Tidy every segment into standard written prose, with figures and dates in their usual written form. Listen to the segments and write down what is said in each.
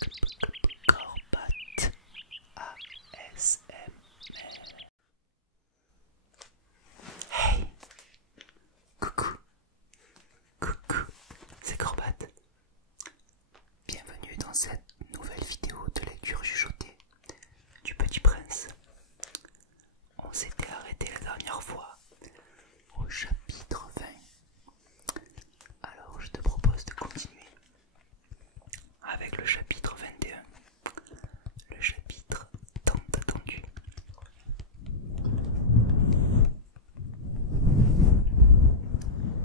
Corbat ASMR. Hey, coucou, c'est Corbat. Bienvenue dans cette nouvelle vidéo de lecture chuchotée du Petit Prince. On s'était arrêté la dernière fois au chapitre 20. Alors je te propose de continuer avec le chapitre 21, le chapitre tant attendu.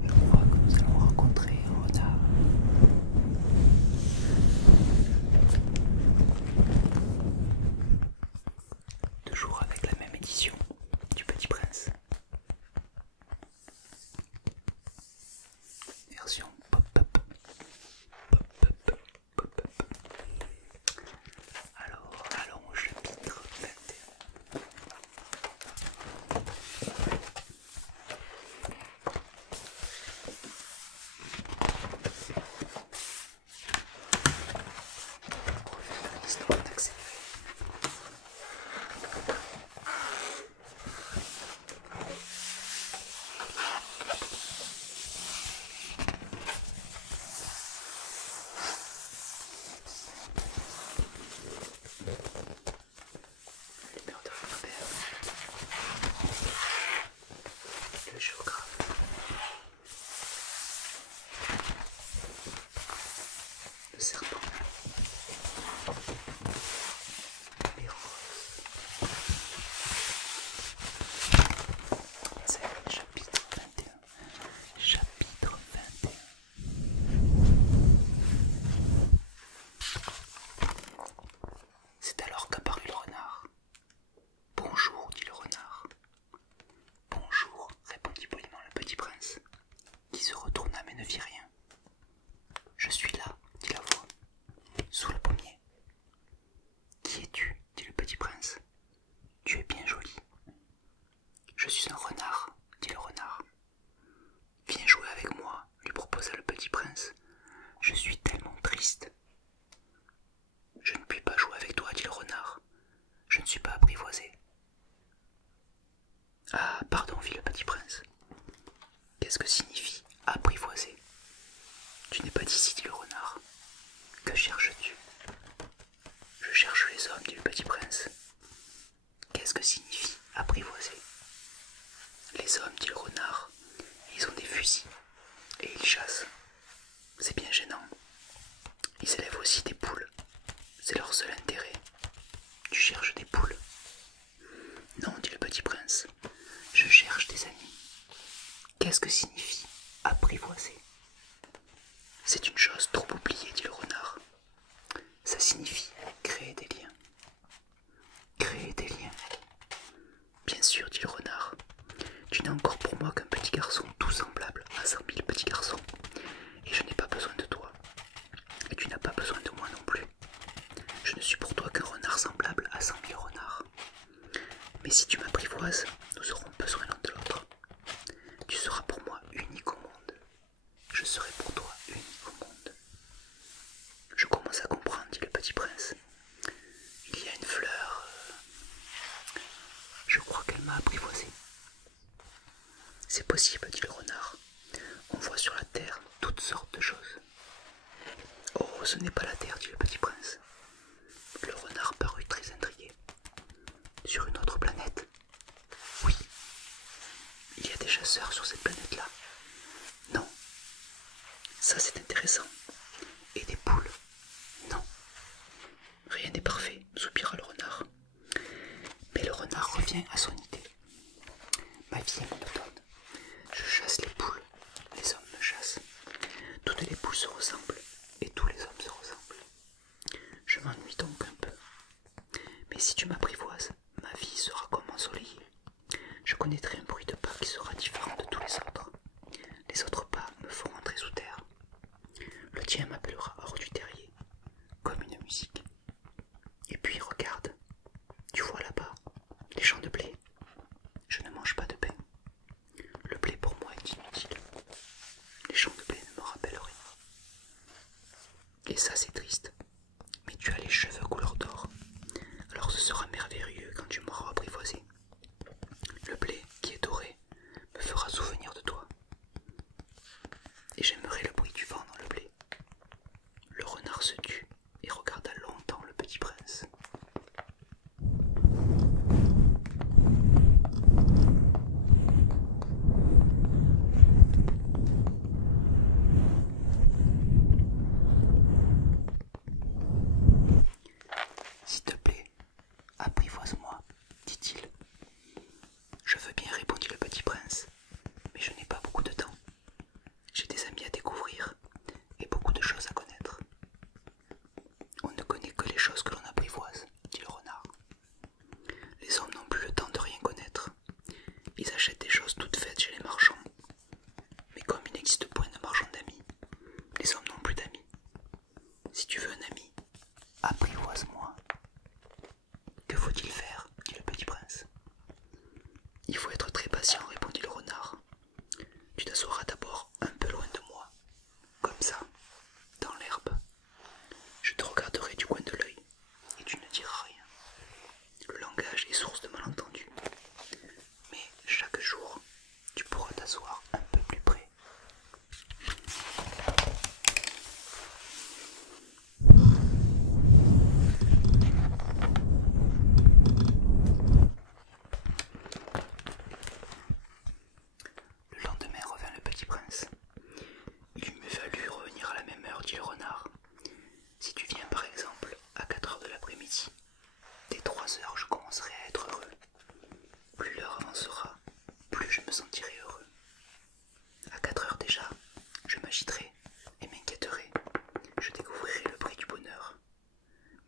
Je crois que nous allons rencontrer un renard. Toujours avec la même édition du Petit Prince. Version pop-up. Pop-up. Pop-up. Alors, allons au chapitre 21. L'histoire d'accélérer. L'humeur de Robert, le géographe, le serpent, les roses. C'est le chapitre 21. Chapitre 21. C'est alors qu'apparut le renard. Bonjour, dit le renard. Bonjour, répondit poliment le Petit Prince, qui se retourna mais ne vit rien. Je suis là, dit la voix, sous le pommier. Qui es-tu, dit le Petit Prince. Tu es bien joli. Je suis un renard, dit le renard. Viens jouer avec moi, lui proposa le Petit Prince. Je suis tellement triste. Je ne puis pas jouer avec toi, dit le renard. Je ne suis pas apprivoisé. Ah, pardon, fit le Petit Prince. Qu'est-ce que signifie apprivoiser? Tu n'es pas d'ici, dit le renard. Que cherches-tu? Je cherche les hommes, dit le Petit Prince. Qu'est-ce que signifie apprivoiser? Les hommes, dit le renard, ils ont des fusils et ils chassent. C'est bien gênant. Ils élèvent aussi des poules. C'est leur seul intérêt. Tu cherches des poules? Non, dit le Petit Prince. Je cherche des amis. Qu'est-ce que signifie apprivoiser? C'est une chose trop oubliée, dit le renard. Ça signifie créer des liens. Créer des liens. Bien sûr, dit le renard. Tu n'es encore pour moi qu'un petit garçon tout semblable à 100 000 petits garçons. Et je n'ai pas besoin de toi. Et tu n'as pas besoin de moi non plus. Je ne suis pour toi qu'un renard semblable à 100 000 renards. Mais si tu m'apprivoises, nous aurons besoin l'un de l'autre. Tu seras pour moi unique au monde. Je serai pour toi unique au monde. Je commence à comprendre, dit le Petit Prince. Il y a une fleur. Je crois qu'elle m'a apprivoisé. C'est possible, dit le renard. On voit sur la terre toutes sortes de choses. Oh, ce n'est pas la terre, dit le Petit Prince. Le renard parut très intrigué. Sur une autre planète? Oui. Il y a des chasseurs sur cette planète-là? Non. Ça, c'est intéressant. Et des poules? Non. Rien n'est parfait, soupira le renard. Mais le renard revient à son idée. Ma vie est monotone. Je chasse les poules, les hommes me chassent. Toutes les poules se ressemblent et tous les hommes se ressemblent. Je m'ennuie donc un peu. Mais si tu m'apprivoises, ma vie sera comme ensoleillée. Je connaîtrai un bruit de pas qui sera différent de tous les autres. Les autres pas me feront entrer sous terre. Le tien m'appellera hors du terrier, comme une musique. Et puis regarde, tu vois là-bas, les champs de blé. Je ne mange pas de pain. Le blé pour moi est inutile. Les champs de blé ne me rappellent rien. Et ça c'est triste. Mais tu as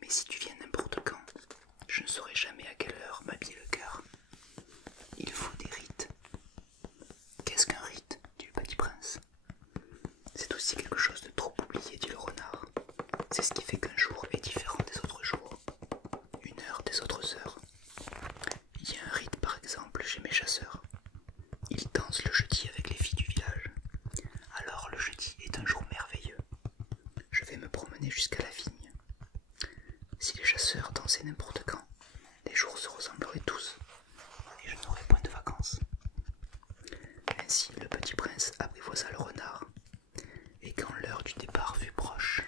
Mais si tu viens n'importe quand, je ne saurai jamais à quelle heure m'habiller le cœur. Il faut des rites. Qu'est-ce qu'un rite, dit le petit prince. C'est aussi quelque chose de trop oublié, dit le renard. C'est ce qui fait qu'un jour est différent des autres jours, une heure des autres heures. Il y a un rite par exemple chez mes chasseurs. Ils dansent le jeudi avec les filles du village. Alors le jeudi est un jour merveilleux. Je vais me promener jusqu'à la vigne. Si les chasseurs dansaient n'importe quand, les jours se ressembleraient tous, et je n'aurais point de vacances. Ainsi le petit prince apprivoisa le renard, et quand l'heure du départ fut proche,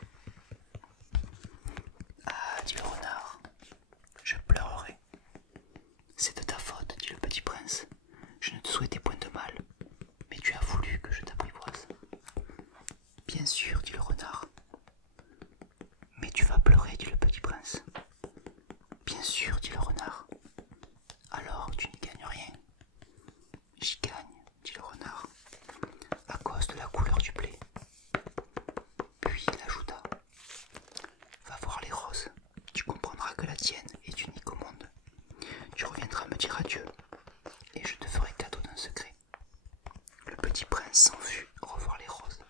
« Ah, dit le renard, je pleurerai. »« C'est de ta faute, dit le petit prince, je ne te souhaitais point de mal, mais tu as voulu que je t'apprivoise. »« Bien sûr, dit le renard. »« Mais tu vas pleurer, dit le petit prince. »« Bien sûr, dit le renard. »« Alors tu n'y gagnes rien. »« J'y gagne, dit le renard, à cause de la couleur du blé. » Puis il ajouta, « Va voir les roses, tu comprendras que la tienne est unique au monde. Tu reviendras me dire adieu, et je te ferai cadeau d'un secret. » Le petit prince s'en fut revoir les roses.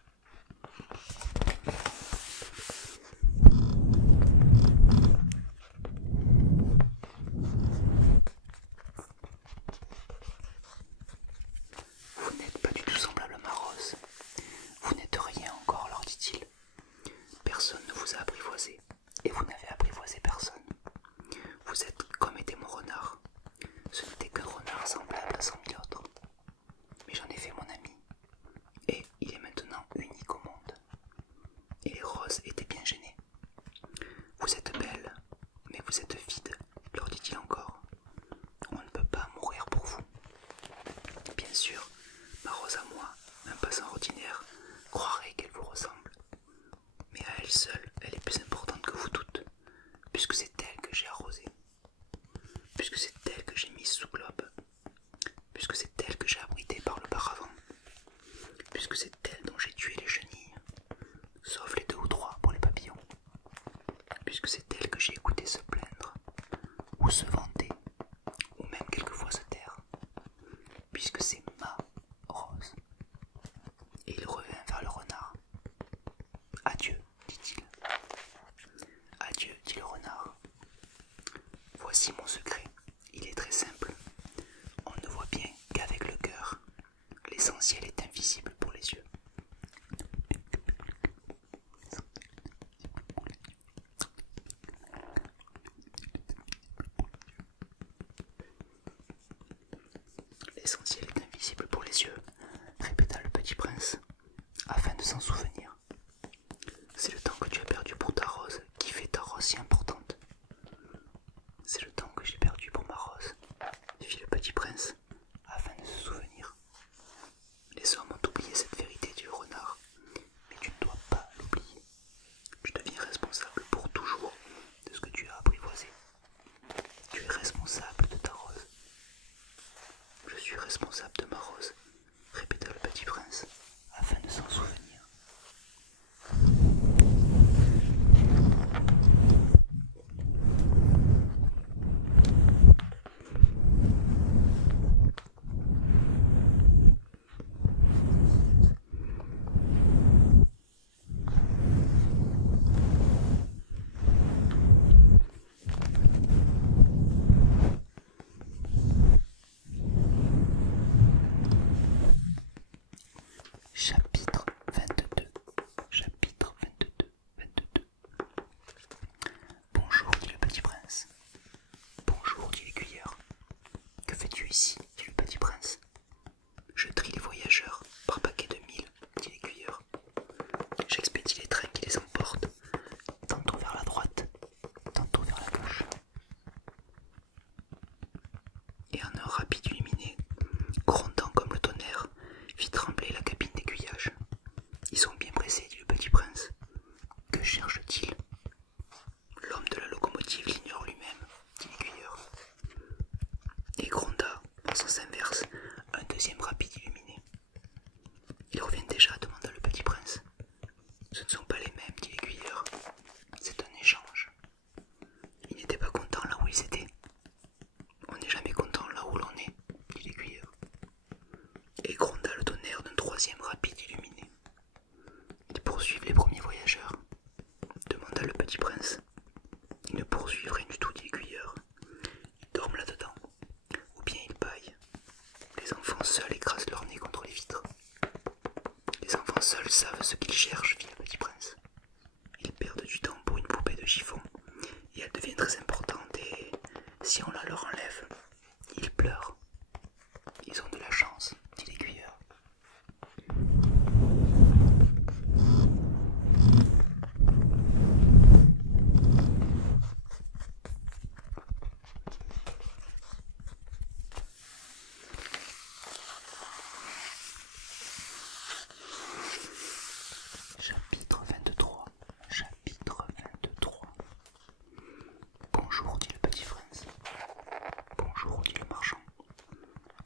Vous n'êtes pas du tout semblable à ma rose. Vous n'êtes rien encore, leur dit-il. Personne ne vous a apprivoisé, et vous n'avez apprivoisé personne. Vous êtes comme était mon renard. Ce n'était qu'un renard semblable à 100 000 autres. Mais j'en ai fait mon ami, et il est maintenant unique au monde. Et les roses étaient bien gênées. Vous êtes belle, mais vous êtes vide, leur dit-il encore. On ne peut pas mourir pour vous. Bien sûr, ma rose à moi, un passant ordinaire, croirait qu'elle vous ressemble. Mais à elle seule, elle est plus importante que vous toutes, puisque c'est elle que j'ai arrosée, puisque c'est elle que j'ai mise sous globe, puisque c'est elle que j'ai abritée par le paravent, puisque c'est elle dont j'ai tué les chenilles, sauf les 2 ou 3 pour les papillons, puisque c'est elle que j'ai écouté se plaindre, ou se vanter, ou même quelquefois se taire, puisque c'est ma rose. Et il revint vers le renard. Adieu, dit-il. Adieu, dit le renard. Voici mon secret, il est très simple. On ne voit bien qu'avec le cœur. L'essentiel est invisible pour les yeux. L'essentiel est invisible pour les yeux, répéta le petit prince, afin de s'en souvenir. C'est le temps que tu as perdu pour ta rose qui fait ta rose si importante. C'est le temps que j'ai perdu pour ma rose, fit le petit prince, afin de se souvenir. Les hommes ont oublié cette vérité, dit le renard, mais tu ne dois pas l'oublier. Tu deviens responsable pour toujours de ce que tu as apprivoisé. Tu es responsable de ta rose. Je suis responsable de ma rose, répéta le petit prince, afin de s'en souvenir. Chapitre 22. Chapitre 22. Bonjour, dit le petit prince. Bonjour, dit l'écuyeur. Que fais-tu ici, dit le petit prince. Je trie les voyageurs par paquet de 1000, dit l'écuyeur. J'expédie les trains qui les emportent, tantôt vers la droite, tantôt vers la gauche. Et un heure rapide illuminé, grondant comme le tonnerre, fit trembler la cabine d'aiguillage. Ils sont bien pressés, dit le petit prince. Que cherche-t-il? L'homme de la locomotive l'ignore lui-même, dit l'écuyeur. Et gronda, en sens inverse, un deuxième rapide illuminé. Ils reviennent déjà, demanda le petit prince. Ce ne sont pas les mêmes, dit l'écuyeur. C'est un échange. ce qu'ils cherchent, fit le petit prince. Ils perdent du temps pour une poupée de chiffon, et elle devient très importante, et si on la leur enlève, ils pleurent. Ils ont de la chance, dit l'aiguilleur. Chapitre 23. Chapitre 23. Bonjour, dit le petit prince. Bonjour, dit le marchand.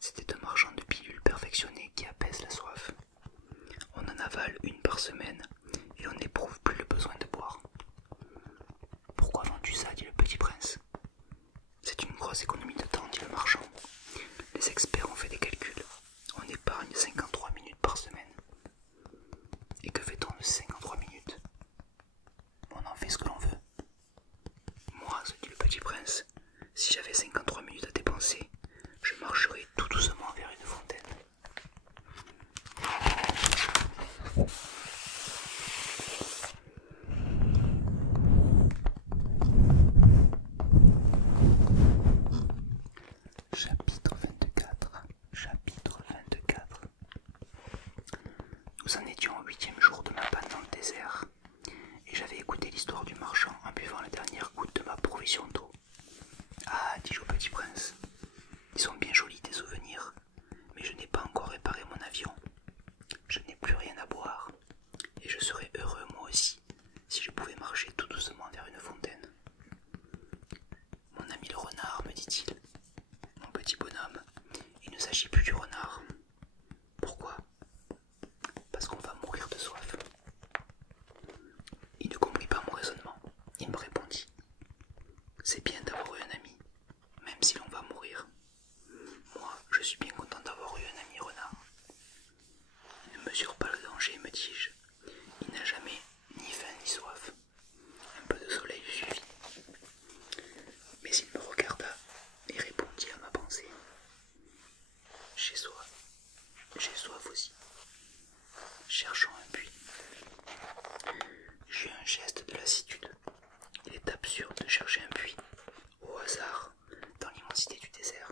C'était un marchand de pilules perfectionnées qui apaise la soif. On en avale une par semaine et on n'éprouve plus le besoin de boire. Pourquoi vends-tu ça, dit le petit prince. C'est une grosse économie de temps, dit le marchand. Les experts ont fait des calculs. On épargne 53 minutes par semaine. Et que fait-on de ces 53 minutes? On en fait ce que l'on veut. Moi, se dit le petit prince, si j'avais 53 minutes à dépenser, je marcherais tout doucement vers une fontaine. Chapitre 24. Chapitre 24. Nous en étions au 8e jour de ma panne dans le désert, et j'avais écouté l'histoire du marchand en buvant la dernière goutte de ma provision d'eau. Ah, dis-je au petit prince, ils sont bien jolis tes souvenirs, mais je n'ai pas encore réparé mon avion. Je n'ai plus rien à boire, et je serais heureux moi aussi si je pouvais marcher tout doucement vers une fontaine. Mon ami le renard, me dit-il, mon petit bonhomme, il ne s'agit plus du renard. Pourquoi? Parce qu'on va mourir de soif. Il ne comprit pas mon raisonnement. Il me répondit. C'est bien d'avoir eu un ami, même si l'on va mourir. Moi, je suis bien content d'avoir eu un ami renard. Il ne mesure pas le danger, me dis-je. Il n'a jamais ni faim ni soif. Un peu de soleil lui suffit. Mais il me regarda et répondit à ma pensée. J'ai soif aussi. Cherchons un puits. J'eus un geste de lassitude. Il est absurde de chercher un puits, au hasard, dans l'immensité du désert.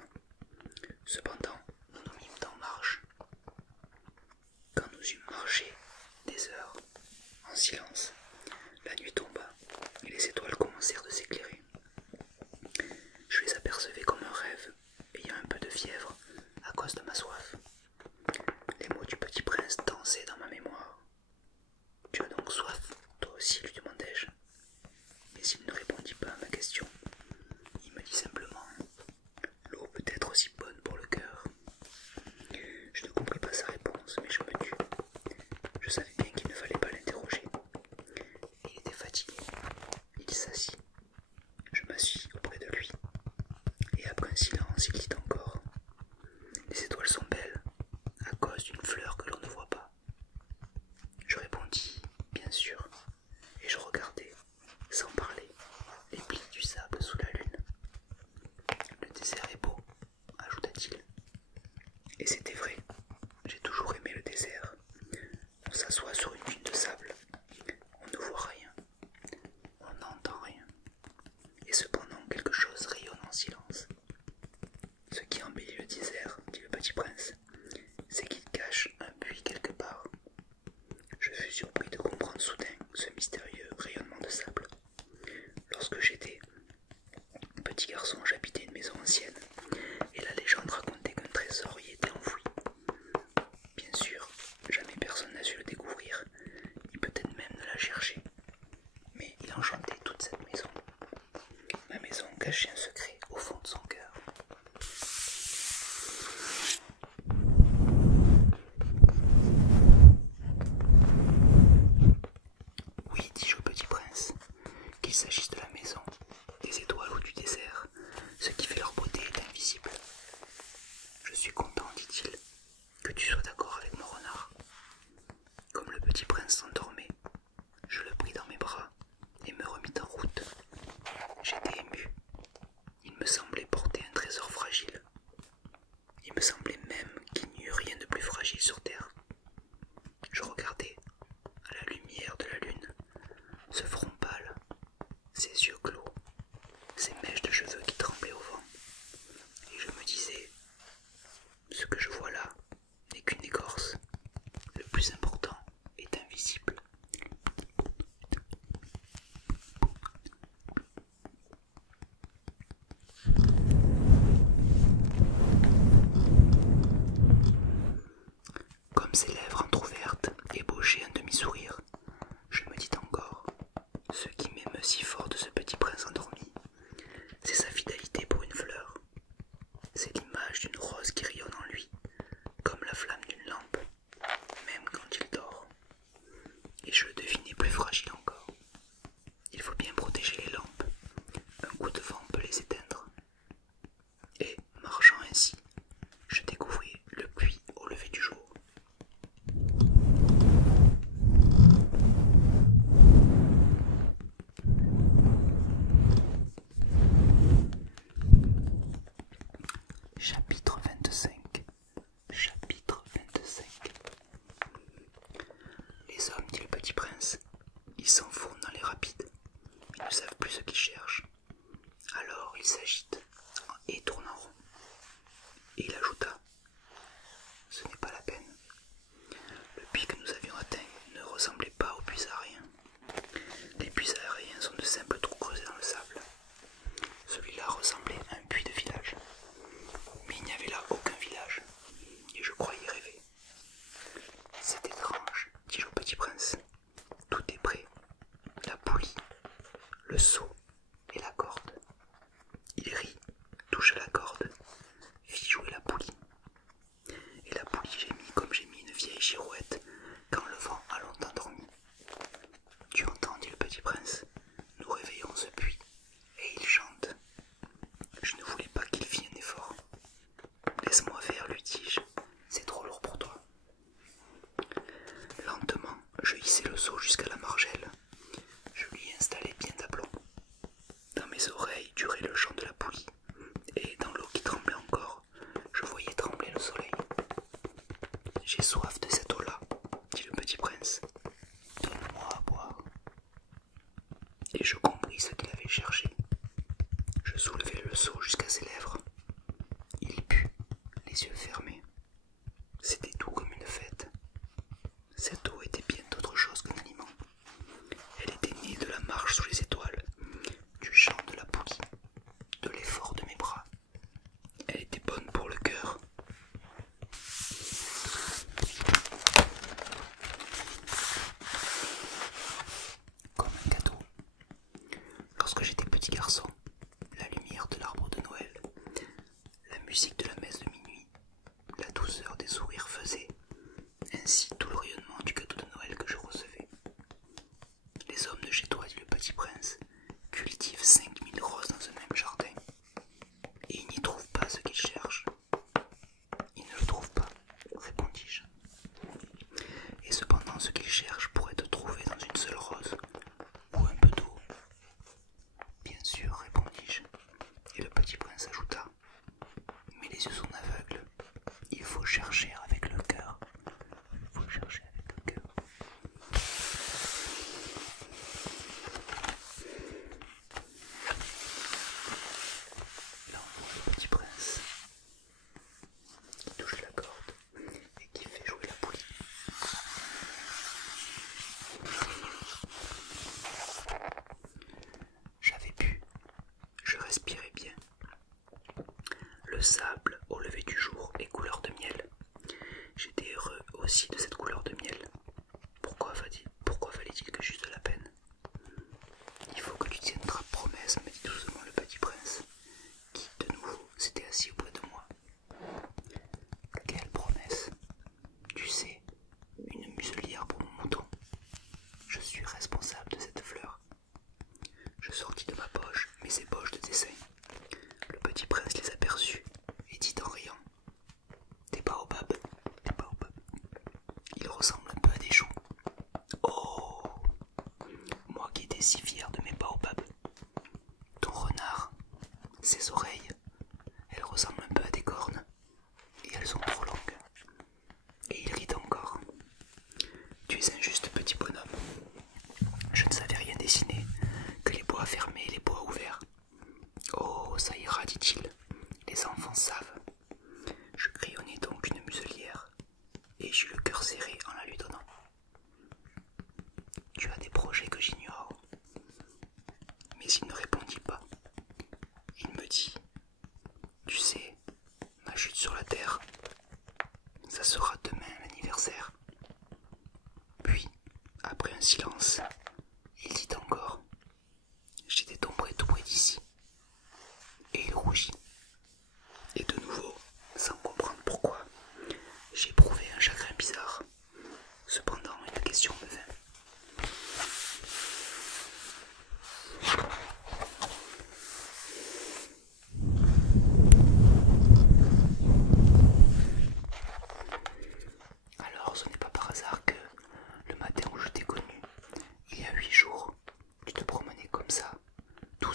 Cependant, nous nous mîmes en marche. Quand nous eûmes marché des heures, en silence, la nuit tomba et les étoiles commencèrent de s'éclairer. Je les apercevais comme un rêve, ayant un peu de fièvre à cause de ma soif. Les mots du petit prince dansaient dans ma mémoire. « Tu as donc soif, toi aussi ?» lui demandai-je. Mais il ne répondit pas à ma question. Il me dit simplement « L'eau peut être aussi bonne pour le cœur. » Je ne compris pas sa réponse, mais je me tus. Je savais bien qu'il ne fallait pas l'interroger. Il était fatigué. Il s'assit. Je m'assis auprès de lui. Et après un silence, il dit encore « Les étoiles sont belles, à cause d'une fleur que l'on ne voit pas. » Je répondis « Bien sûr. » Et je regardais, sans parler, les plis du sable sous la lune. Le désert est beau, ajouta-t-il. Et c'était vrai, j'ai toujours aimé le désert. On s'assoit sur une dune de sable, on ne voit rien, on n'entend rien, et cependant quelque chose rayonne en silence. Ce qui embellit le désert, dit le petit prince, c'est qu'il cache un puits quelque part. Je fus surpris de comprendre soudain ce mystérieux rayonnement de sable. Lorsque j'étais petit garçon, j'habitais une maison ancienne, et la légende racontait qu'un trésor y était enfoui. Bien sûr, jamais personne n'a su le découvrir, ni peut-être même ne l'a cherché. Mais il enchantait toute cette maison. Ma maison cachait un secret au fond de son cœur. Oui, dis-je au petit prince, qu'il s'agisse de la maison, des étoiles ou du désert, ce qui fait leur beauté est invisible. Je suis content, dit-il, que tu sois d'accord avec mon renard. Comme le petit prince s'endormait, je le pris dans mes bras et me remit en route. J'étais ému. comme ses lèvres entr'ouvertes ébauchaient un demi-sourire, je me dis encore, ce qui m'émeut si fort de ce petit prince endormi, c'est sa fidélité pour une fleur. C'est l'image d'une rose qui rayonne en lui, comme la flamme d'une lampe, même quand il dort. Et je le devinais plus fragile encore. Il faut bien protéger les lampes, un coup de vent peut les éteindre. Et, marchant ainsi, je découvris le puits au lever du jour. Chapitre 25. Chapitre 25. Les hommes, dit le petit prince, ils s'enfournent dans les rapides. Ils ne savent plus ce qu'ils cherchent. Alors ils s'agitent et tournent en rond. Et il ajouta, ce n'est pas la peine. Le puits que nous avions atteint ne ressemblait pas aux puits aériens. Les puits aériens sont de simples trous creusés dans le sable. Celui-là ressemblait à un puits de village. Mais il n'y avait là aucun village, et je croyais rêver. C'est étrange, dis-je au petit prince. Tout est prêt. La poulie, le seau et la corde. Il rit, toucha la corde, fit jouer la poulie. Et la poulie gémit comme gémit une vieille girouette quand le vent a longtemps dormi. Tu entends, dit le petit prince, nous réveillons ce puits, et il chante. Je ne voulais pas qu'il fît un effort. Laisse-moi faire, lui dis-je, c'est trop lourd pour toi. Lentement, je hissai le seau jusqu'à la margelle. Je lui installai bien d'aplomb. Dans mes oreilles durait le chant de la poulie, et dans l'eau qui tremblait encore, je voyais trembler le soleil. J'ai soif de cette eau-là, dit le petit prince. Donne-moi à boire. Et je compris ce qu'il avait cherché. Je soulevai le seau jusqu'à ses lèvres. Il but, les yeux fermés. C'était doux comme une fête. Cette eau était bien autre chose qu'un aliment. Elle était née de la marche sous les étoiles, du chant de la poulie, de l'effort de mes bras. Elle était bonne pour le cœur. Comme un cadeau. Lorsque j'étais petit garçon, la lumière de l'arbre de Noël, la musique de la messe de minuit, la douceur des sourires faisaient ainsi tout le rayonnement du cadeau de Noël que je recevais. Les hommes de chez toi, dit le petit prince, cultivent 5000 roses dans un même jardin, et ils n'y trouvent pas ce qu'ils cherchent. Ils ne le trouvent pas, répondis-je. Et cependant ce qu'ils cherchent pourrait être trouvé dans une seule rose, ou un peu d'eau. Bien sûr, répondis-je, et le petit prince ajouta, mais les yeux sont aveugles, il faut chercher avec le cœur. Il faut chercher avec le cœur. Là on voit le petit prince qui touche la corde et qui fait jouer la poulie. J'avais bu, je respirais bien. Le sable au lever du jour est couleur de miel. J'étais heureux aussi de cette couleur de miel. Pourquoi fallait-il que j'eusse de la peine? Il faut que tu tiennes ta promesse, me dit doucement le petit prince, qui, de nouveau, s'était assis auprès de moi. Quelle promesse? Tu sais, une muselière pour mon mouton. Je suis responsable de cette fleur. Je sortis de ma poche mes ébauches de dessin. Le petit prince les aperçut et dit en riant, des baobabs, des baobabs. Ils ressemblent un peu à des choux. Oh, moi qui étais si fier de mes baobabs. Ton renard, ses oreilles, elles ressemblent un peu à des cornes, et elles sont trop longues. Et il rit encore. Tu es un juste petit bonhomme. Je ne savais rien dessiner que les bois fermés et les bois ouverts. Oh, ça ira, dit-il, les enfants savent. Je crayonnai donc une muselière, et j'eus le cœur serré en la lui donnant. Tu as des projets que j'ignore. Mais il ne répondit pas. Il me dit,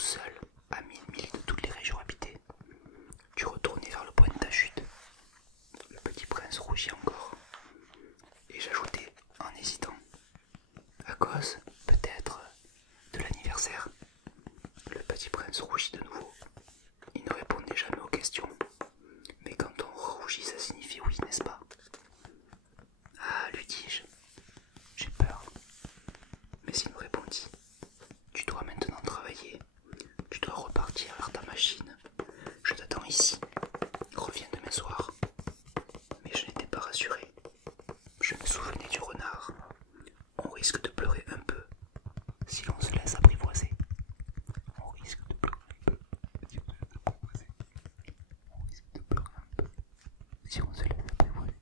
seul à 1000 milles de toutes les régions habitées. Tu retournais vers le point de ta chute. Le petit prince rougit encore. Et j'ajoutais en hésitant. À cause, peut-être, de l'anniversaire. Le petit prince rougit de nouveau. Il ne répondait jamais aux questions. Mais quand on rougit, ça signifie oui, n'est-ce pas? Ah, lui dis-je, j'ai peur. Mais il me répondit, tu dois maintenant travailler. Tu dois repartir vers ta machine. Je t'attends ici. Reviens demain soir. Mais je n'étais pas rassuré. Je me souvenais du renard. On risque de pleurer un peu si l'on se laisse apprivoiser. On risque de pleurer un peu si on se laisse apprivoiser. On risque de pleurer un peu si on se laisse apprivoiser.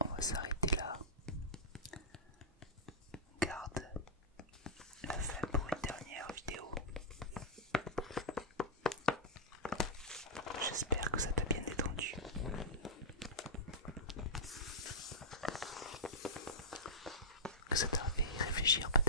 On va s'arrêter là. Garde la fin pour une dernière vidéo. J'espère que ça t'a bien détendu. Que ça t'a fait réfléchir peut-être.